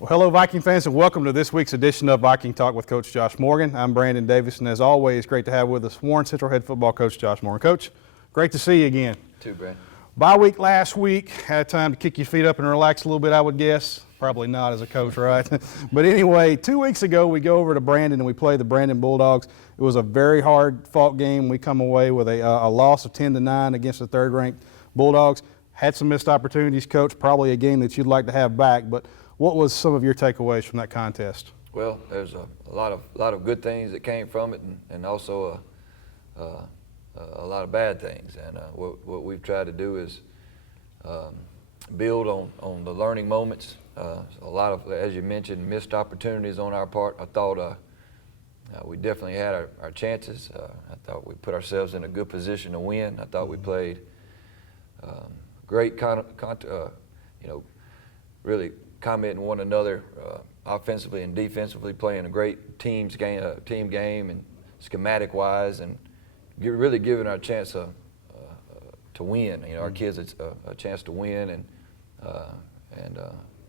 Well, hello, Viking fans, and welcome to this week's edition of Viking Talk with Coach Josh Morgan. I'm Brandon Davis, and as always, great to have with us Warren Central head football coach Josh Morgan. Coach, great to see you again. Too, Brandon. Bye week last week, had time to kick your feet up and relax a little bit, I would guess. Probably not as a coach, right? But anyway, 2 weeks ago, we go over to Brandon and we play the Brandon Bulldogs. It was a very hard-fought game. We come away with a loss of 10-9 against the third-ranked Bulldogs. Had some missed opportunities, Coach, probably a game that you'd like to have back, but what was some of your takeaways from that contest? Well, there's a lot of good things that came from it, and also a lot of bad things. And what we've tried to do is build on the learning moments. A lot of, as you mentioned, missed opportunities on our part. I thought we definitely had our chances. I thought we put ourselves in a good position to win. I thought we played great, really complimenting one another offensively and defensively, playing a great team game and schematic wise, and really giving our chance to win. Our kids a chance to win, and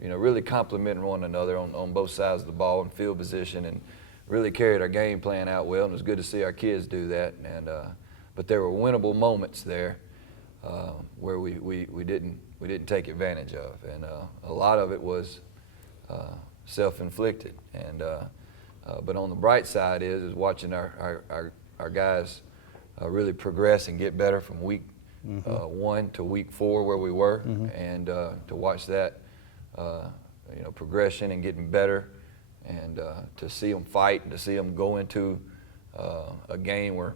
really complimenting one another on both sides of the ball and field position, and really carried our game plan out well. And it was good to see our kids do that. And but there were winnable moments there where we didn't take advantage of, and a lot of it was self-inflicted. And but on the bright side is watching our guys really progress and get better from week 1 to week 4 where we were, and to watch that progression and getting better, and to see them fight and to see them go into a game where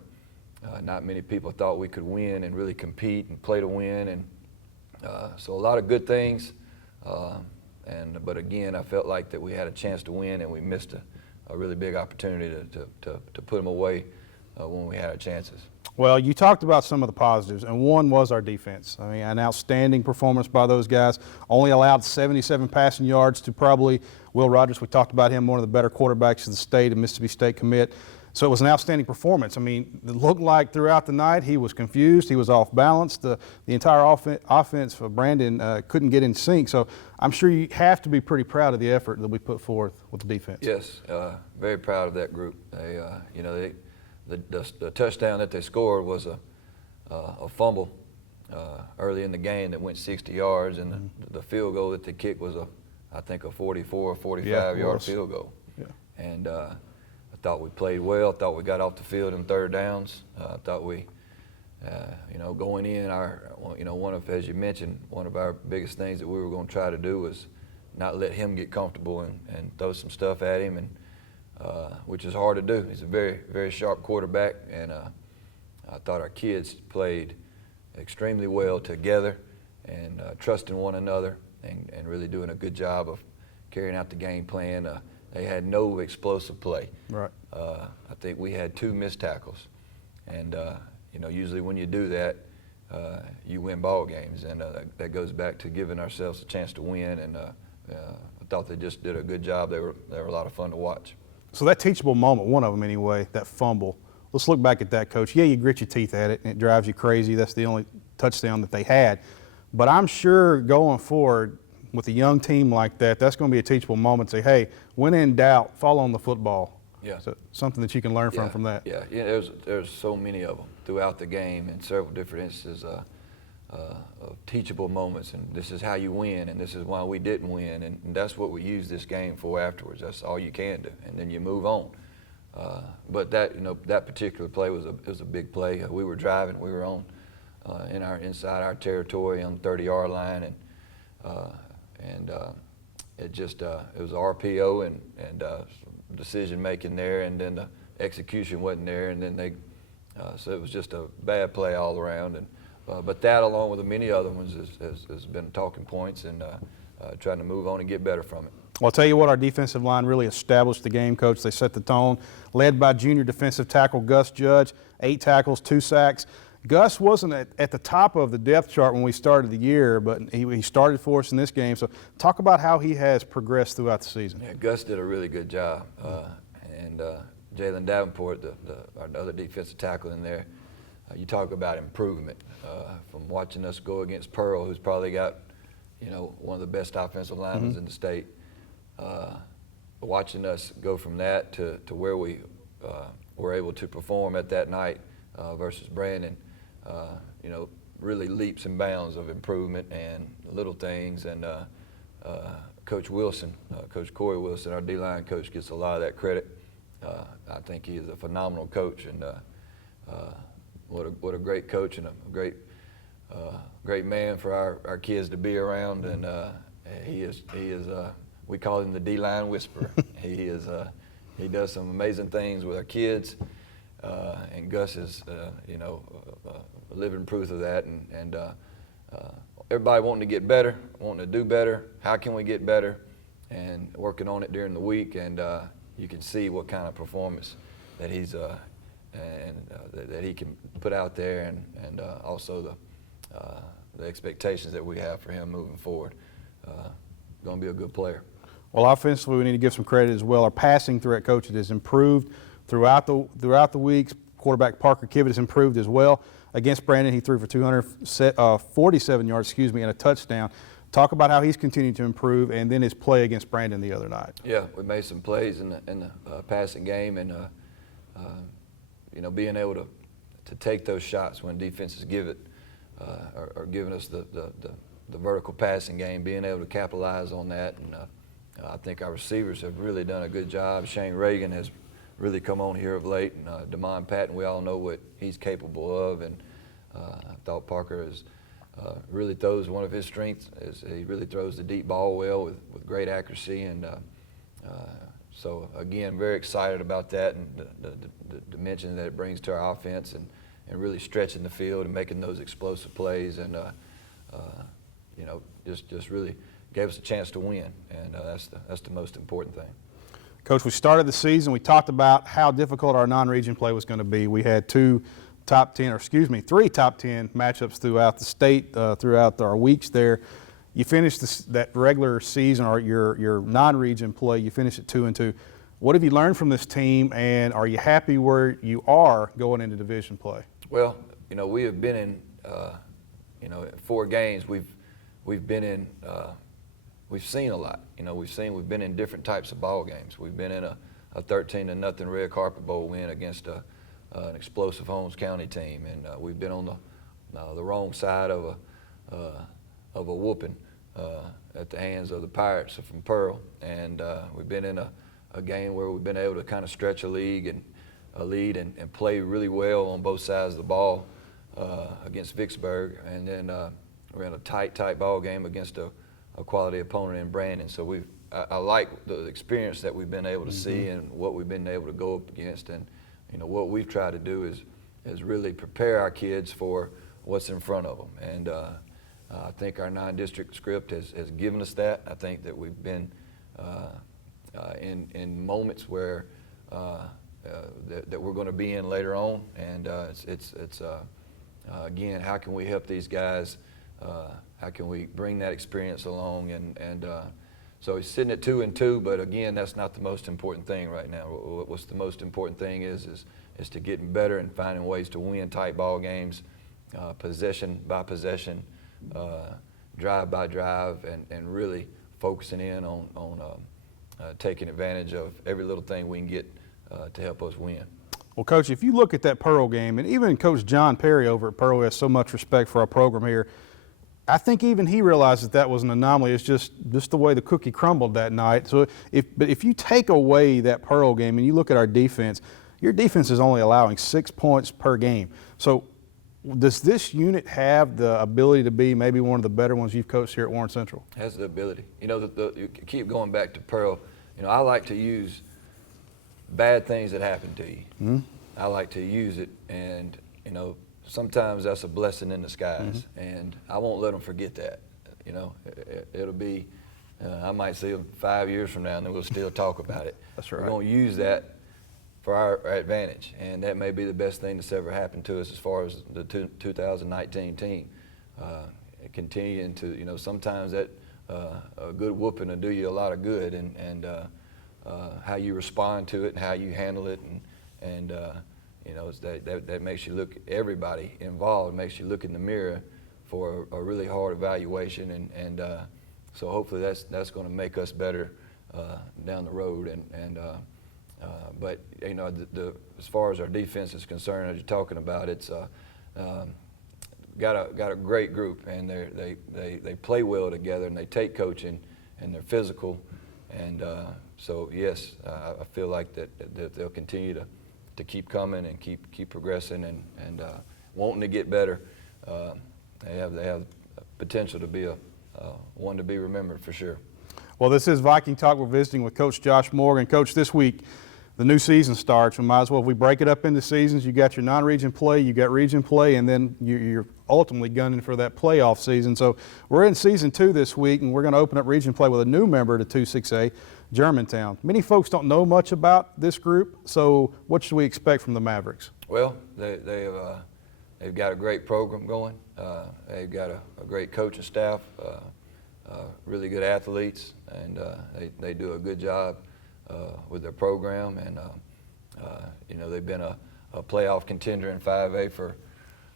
not many people thought we could win and really compete and play to win. And so a lot of good things, but again, I felt like that we had a chance to win and we missed a really big opportunity to put them away when we had our chances. Well, you talked about some of the positives, and one was our defense. I mean, an outstanding performance by those guys. Only allowed 77 passing yards to probably Will Rogers. We talked about him, one of the better quarterbacks in the state, a Mississippi State commit. So it was an outstanding performance. I mean, it looked like throughout the night he was confused, he was off balance. The entire offense for Brandon couldn't get in sync. So I'm sure you have to be pretty proud of the effort that we put forth with the defense. Yes, very proud of that group. The touchdown that they scored was a fumble early in the game that went 60 yards, and the field goal that they kicked was I think a 44 or 45-yard field goal. Yeah. And I thought we played well. I thought we got off the field in third downs. I thought we, going in, as you mentioned, one of our biggest things that we were going to try to do was not let him get comfortable and throw some stuff at him, and which is hard to do. He's a very, very sharp quarterback, and I thought our kids played extremely well together and trusting one another and really doing a good job of carrying out the game plan. They had no explosive play. Right. I think we had 2 missed tackles, and usually when you do that, you win ball games, and that goes back to giving ourselves a chance to win. And I thought they just did a good job. They were a lot of fun to watch. So that teachable moment, one of them anyway, that fumble. Let's look back at that, Coach. Yeah, you grit your teeth at it, and it drives you crazy. That's the only touchdown that they had. But I'm sure going forward, with a young team like that, that's going to be a teachable moment. Say, hey, when in doubt, fall on the football. Yeah. So something that you can learn from that. Yeah. There's so many of them throughout the game in several different instances of teachable moments, and this is how you win, and this is why we didn't win, and that's what we use this game for afterwards. That's all you can do, and then you move on. But that particular play was a big play. We were driving. We were inside our territory on the 30-yard line, and it was an RPO and decision making there, and then the execution wasn't there, and then so it was just a bad play all around. And but that, along with the many other ones, has been talking points, and trying to move on and get better from it. Well, I'll tell you what, our defensive line really established the game, Coach. They set the tone, led by junior defensive tackle Gus Judge, 8 tackles, 2 sacks. Gus wasn't at the top of the depth chart when we started the year, but he started for us in this game. So talk about how he has progressed throughout the season. Yeah, Gus did a really good job. And Jalen Davenport, our other defensive tackle in there, you talk about improvement. From watching us go against Pearl, who's probably got, one of the best offensive linemen in the state, watching us go from that to where we were able to perform at that night versus Brandon, you know, really leaps and bounds of improvement and little things. And Coach Wilson, Coach Corey Wilson, our D-line coach, gets a lot of that credit. I think he is a phenomenal coach, and what a great coach and a great man for our kids to be around. And he is we call him the D-line whisperer. He does some amazing things with our kids, and Gus is you know, a living proof of that. And everybody wanting to get better, wanting to do better. How can we get better? And working on it during the week, and you can see what kind of performance that he's that he can put out there, and also the expectations that we have for him moving forward. Going to be a good player. Well, offensively, we need to give some credit as well. Our passing threat coach has improved throughout the weeks. Quarterback Parker Kivett has improved as well. Against Brandon, he threw for 247 yards, and a touchdown. Talk about how he's continued to improve, and then his play against Brandon the other night. Yeah, we made some plays in the passing game, and you know, being able to take those shots when defenses give it, are giving us the vertical passing game, being able to capitalize on that. And I think our receivers have really done a good job. Shane Reagan has really come on here of late, and Damon Patton, we all know what he's capable of, and I thought Parker really throws, one of his strengths is he really throws the deep ball well with great accuracy. And so again, very excited about that, and the dimension that it brings to our offense, and really stretching the field and making those explosive plays, and you know, just really gave us a chance to win, and that's the most important thing. Coach, we started the season, we talked about how difficult our non-region play was going to be. We had three top 10 matchups throughout the state, throughout our weeks there. You finished that regular season, or your non-region play, you finished at 2-2. What have you learned from this team, and are you happy where you are going into division play? Well, you know, we have been in, you know, 4 games. We've been in, we've seen a lot. You know, we've been in different types of ball games. We've been in a 13-0 red carpet bowl win against an explosive Holmes County team, and we've been on the wrong side of a whooping at the hands of the Pirates from Pearl, and we've been in a game where we've been able to kind of stretch a lead and play really well on both sides of the ball against Vicksburg, and then we're in a tight ball game against a quality opponent in Brandon. So I like the experience that we've been able to see and what we've been able to go up against. And you know, what we've tried to do is really prepare our kids for what's in front of them. And I think our non-district script has given us that. I think that we've been in moments where that we're going to be in later on. And it's again, how can we help these guys? How can we bring that experience along? And so he's sitting at 2-2, but again, that's not the most important thing right now. What's the most important thing is to getting better and finding ways to win tight ball games, possession by possession, drive by drive, and really focusing in on taking advantage of every little thing we can get to help us win. Well, Coach, if you look at that Pearl game, and even Coach John Perry over at Pearl has so much respect for our program here, I think even he realized that was an anomaly. It's just the way the cookie crumbled that night. So if you take away that Pearl game and you look at our defense, your defense is only allowing 6 points per game. So does this unit have the ability to be maybe one of the better ones you've coached here at Warren Central? Has the ability. You know, you keep going back to Pearl. You know, I like to use bad things that happen to you. Mm-hmm. I like to use it, and you know, sometimes that's a blessing in disguise, and I won't let them forget that. You know, it'll be, I might see them 5 years from now, and then we'll still talk about it. That's right. We're going to use that for our advantage, and that may be the best thing that's ever happened to us as far as the 2019 team. Continuing to, you know, sometimes that a good whooping will do you a lot of good, and how you respond to it and how you handle it, and you know, that makes you look, everybody involved makes you look in the mirror for a really hard evaluation, and so hopefully that's going to make us better down the road. But you know, as far as our defense is concerned, as you're talking about, it's got a great group, and they play well together, and they take coaching, and they're physical, and so yes, I feel like that they'll continue to keep coming and keep progressing and wanting to get better. They have potential to be a one to be remembered for sure. Well, this is Viking Talk. We're visiting with Coach Josh Morgan. Coach, this week the new season starts. We might as well, if we break it up into seasons, you got your non-region play, you got region play, and then you're ultimately gunning for that playoff season. So we're in season 2 this week, and we're going to open up region play with a new member to 2-6A, Germantown. Many folks don't know much about this group, so what should we expect from the Mavericks? Well, they've got a great program going. They've got a great coaching staff, really good athletes, and they do a good job with their program. And you know, they've been a playoff contender in 5A for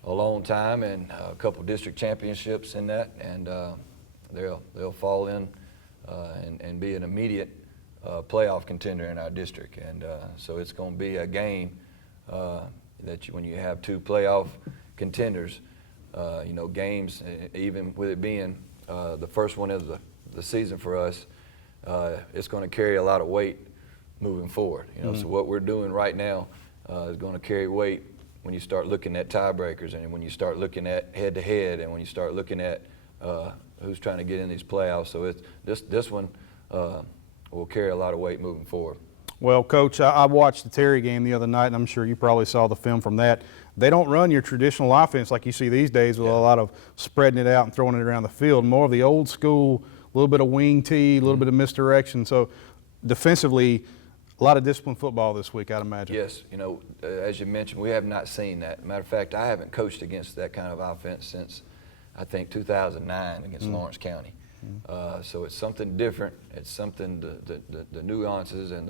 a long time, and a couple district championships in that. And they'll fall in and be an immediate playoff contender in our district. And so it's going to be a game that when you have 2 playoff contenders, you know, games, even with it being the first one of the season for us, it's going to carry a lot of weight moving forward. You know, so what we're doing right now is going to carry weight when you start looking at tiebreakers, and when you start looking at head-to-head, and when you start looking at who's trying to get in these playoffs. So this one will carry a lot of weight moving forward. Well, Coach, I watched the Terry game the other night, and I'm sure you probably saw the film from that. They don't run your traditional offense like you see these days with a lot of spreading it out and throwing it around the field. More of the old school, a little bit of wing tee, a little bit of misdirection. So defensively, a lot of disciplined football this week, I'd imagine. Yes, you know, as you mentioned, we have not seen that. Matter of fact, I haven't coached against that kind of offense since, I think, 2009 against Lawrence County. So it's something different. It's something, the nuances and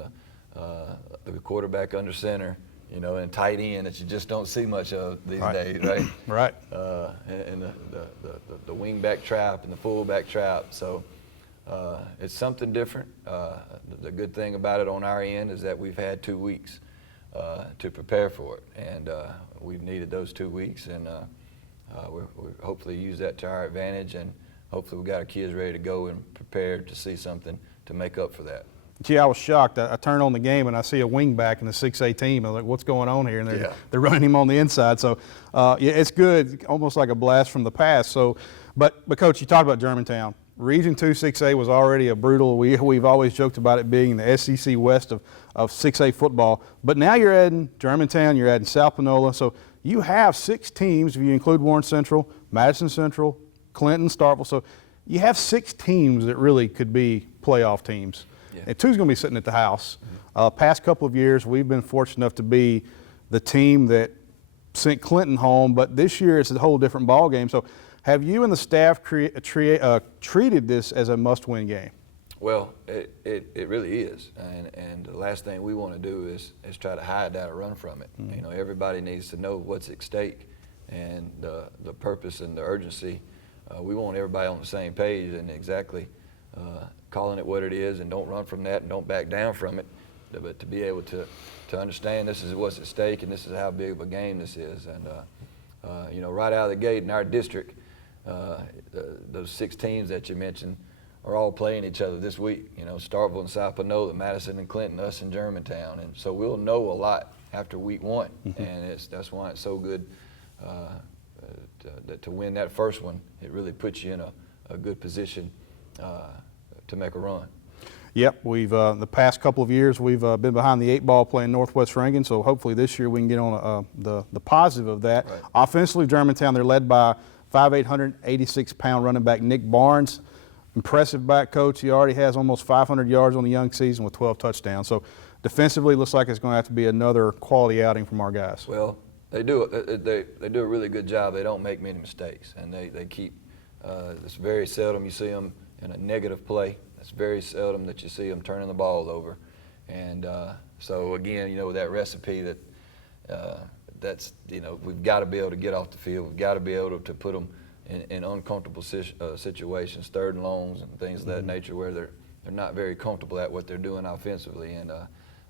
the quarterback under center, you know, and tight end that you just don't see much of these days, right? Right. And the wing back trap and the full back trap. So it's something different. The good thing about it on our end is that we've had 2 weeks to prepare for it, and we've needed those 2 weeks, and we'll hopefully use that to our advantage, and hopefully we've got our kids ready to go and prepared to see something to make up for that. Gee, I was shocked. I turned on the game and I see a wing back in the 6A team. I was like, what's going on here? And they're running him on the inside. So, yeah, it's good, almost like a blast from the past. So, but Coach, you talked about Germantown. Region 2 6A was already a brutal, we've always joked about it being the SEC West of 6A football. But now you're adding Germantown, you're adding South Panola. So you have 6 teams, if you include Warren Central, Madison Central, Clinton, Starkville. So you have 6 teams that really could be playoff teams. And 2's going to be sitting at the house. Past couple of years, we've been fortunate enough to be the team that sent Clinton home, but this year it's a whole different ball game. So have you and the staff treated this as a must-win game? Well, it really is, and the last thing we want to do is try to hide that or run from it. You know, everybody needs to know what's at stake and the purpose and the urgency. We want everybody on the same page and exactly calling it what it is, and don't run from that and don't back down from it, but to be able to understand this is what's at stake and this is how big of a game this is. And you know, right out of the gate in our district, those 6 teams that you mentioned are all playing each other this week. You know, Starkville and South Panola, Madison and Clinton, us and Germantown, and so we'll know a lot after week 1, and that's why it's so good to win that first one. It really puts you in a good position to make a run. Yep, we've the past couple of years we've been behind the 8 ball playing Northwest Rankin, so hopefully this year we can get on the positive of that. Right. Offensively, Germantown, they're led by 5'8", 186-pound running back Nick Barnes. Impressive back coach. He already has almost 500 yards on the young season with 12 touchdowns. So defensively, looks like it's going to have to be another quality outing from our guys. Well, they do a really good job. They don't make many mistakes, and they keep. It's very seldom you see them in a negative play. It's very seldom that you see them turning the ball over, and so again, you know, that recipe that's, you know, we've got to be able to get off the field. We've got to be able to put them in uncomfortable situations, 3rd and longs and things of that nature, where they're not very comfortable at what they're doing offensively, and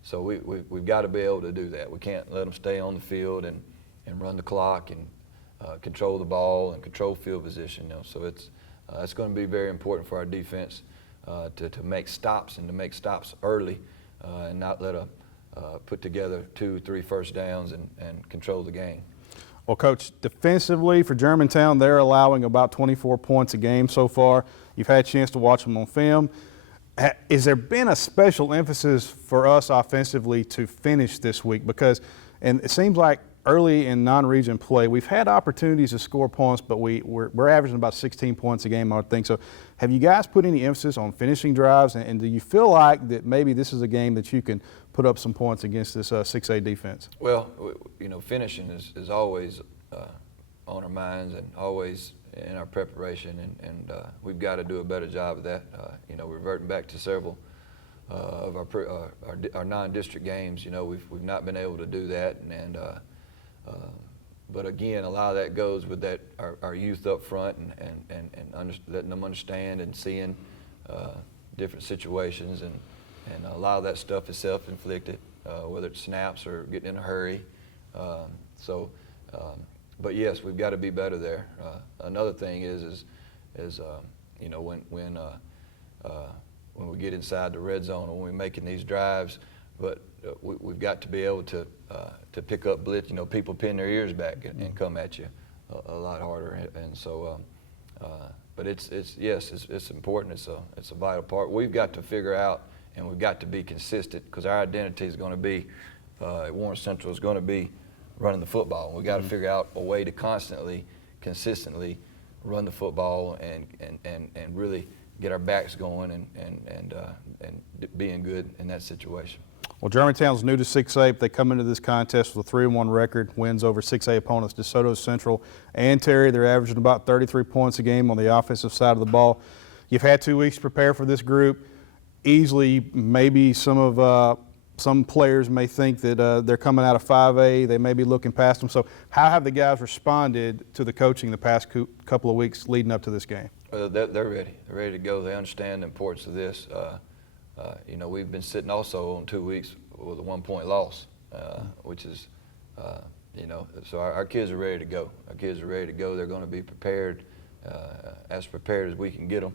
so we've got to be able to do that. We can't let them stay on the field and run the clock and control the ball and control field position. You know, so it's going to be very important for our defense to make stops and to make stops early and not let a put together 2-3 first downs and control the game. Well, Coach, defensively for Germantown, they're allowing about 24 points a game so far. You've had a chance to watch them on film. Has there been a special emphasis for us offensively to finish this week? Because, and it seems like early in non-region play, we've had opportunities to score points, but we're averaging about 16 points a game, I would think. So have you guys put any emphasis on finishing drives, and do you feel like that maybe this is a game that you can put up some points against this 6A defense? Well, you know, finishing is always on our minds and always in our preparation, and we've got to do a better job of that. You know, reverting back to several of our non-district games, you know, we've not been able to do that, and but again, a lot of that goes with that our youth up front and letting them understand and seeing different situations, and a lot of that stuff is self-inflicted, whether it's snaps or getting in a hurry. But yes, we've got to be better there. Another thing is you know, when we get inside the red zone and when we're making these drives, but we've got to be able to pick up blitz. You know, people pin their ears back and come at you a lot harder, and so. But it's important. It's a vital part. We've got to figure out, and we've got to be consistent, because our identity is going to be at Warren Central is going to be running the football. We've got to figure out a way to constantly, consistently run the football and really get our backs going and being good in that situation. Well, Germantown's new to 6A, but they come into this contest with a 3-1 record, wins over 6A opponents, DeSoto Central and Terry. They're averaging about 33 points a game on the offensive side of the ball. You've had 2 weeks to prepare for this group. Easily, maybe some players may think that they're coming out of 5A. They may be looking past them. So how have the guys responded to the coaching the past couple of weeks leading up to this game? They're ready. They're ready to go. They understand the importance of this. You know, we've been sitting also on 2 weeks with a 1-point loss, which is, you know, so our kids are ready to go. Our kids are ready to go. They're going to be prepared, as prepared as we can get them,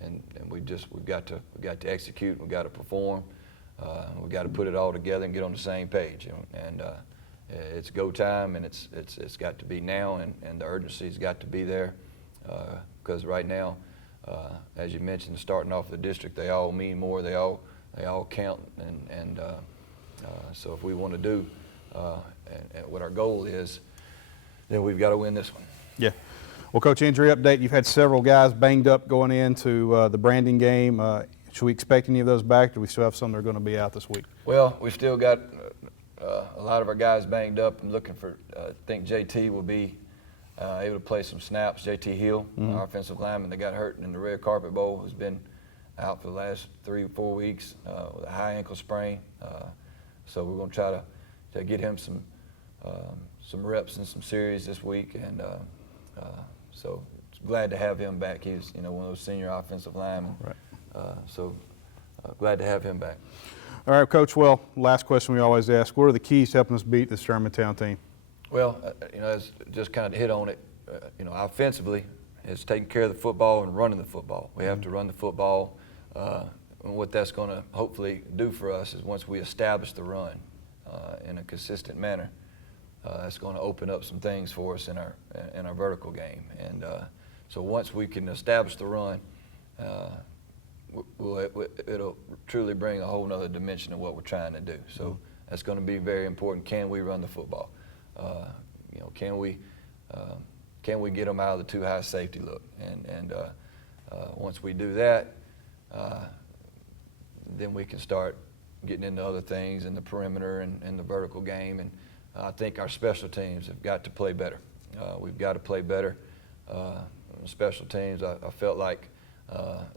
and we've got to execute. We've got to perform. We've got to put it all together and get on the same page. And it's go time, and it's got to be now, and the urgency's got to be there, because right now, as you mentioned, starting off the district, they all mean more. They all count, and so if we want to do what our goal is, then we've got to win this one. Yeah. Well, Coach, injury update. You've had several guys banged up going into the Brandon game. Should we expect any of those back? Or do we still have some that are going to be out this week? Well, we still got a lot of our guys banged up and looking for. I think JT will be able to play some snaps. JT Hill, our offensive lineman that got hurt in the Red Carpet Bowl, has been out for the last 3 or 4 weeks with a high ankle sprain. So we're going to try to get him some reps and some series this week, and so glad to have him back. He's one of those senior offensive linemen. Right. So glad to have him back. All right, Coach. Well, last question we always ask: what are the keys to helping us beat this Germantown team? Well, it's just kind of hit on it. Offensively, it's taking care of the football and running the football. We have to run the football. And what that's going to hopefully do for us is once we establish the run in a consistent manner, that's going to open up some things for us in our vertical game. And so once we can establish the run, it'll truly bring a whole nother dimension of what we're trying to do. So that's going to be very important. Can we run the football? Can we get them out of the too high safety look? And once we do that, then we can start getting into other things in the perimeter and the vertical game. And I think our special teams have got to play better. We've got to play better. Special teams, I felt like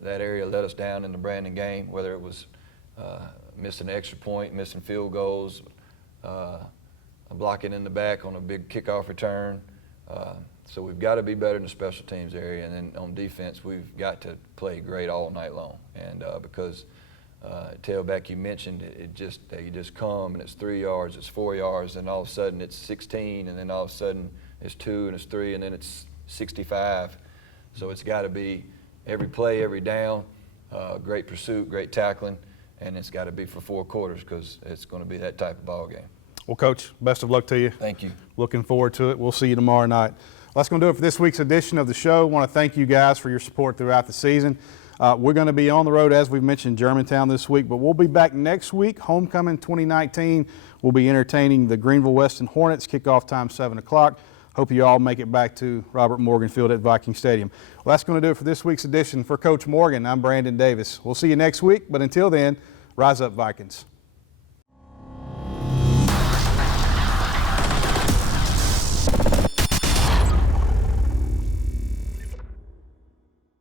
that area let us down in the Brandon game, whether it was missing an extra point, missing field goals, blocking in the back on a big kickoff return. So we've got to be better in the special teams area, and then on defense, we've got to play great all night long. And because tailback, you mentioned you just come and it's 3 yards, it's 4 yards, and all of a sudden it's 16, and then all of a sudden it's 2 and it's 3, and then it's 65. So it's got to be every play, every down, great pursuit, great tackling, and it's got to be for 4 quarters because it's going to be that type of ball game. Well, Coach, best of luck to you. Thank you. Looking forward to it. We'll see you tomorrow night. Well, that's going to do it for this week's edition of the show. I want to thank you guys for your support throughout the season. We're going to be on the road, as we've mentioned, Germantown this week, but we'll be back next week. Homecoming 2019. We'll be entertaining the Greenville Weston Hornets. Kickoff time 7 o'clock. Hope you all make it back to Robert Morgan Field at Viking Stadium. Well, that's going to do it for this week's edition. For Coach Morgan, I'm Brandon Davis. We'll see you next week, but until then, rise up, Vikings.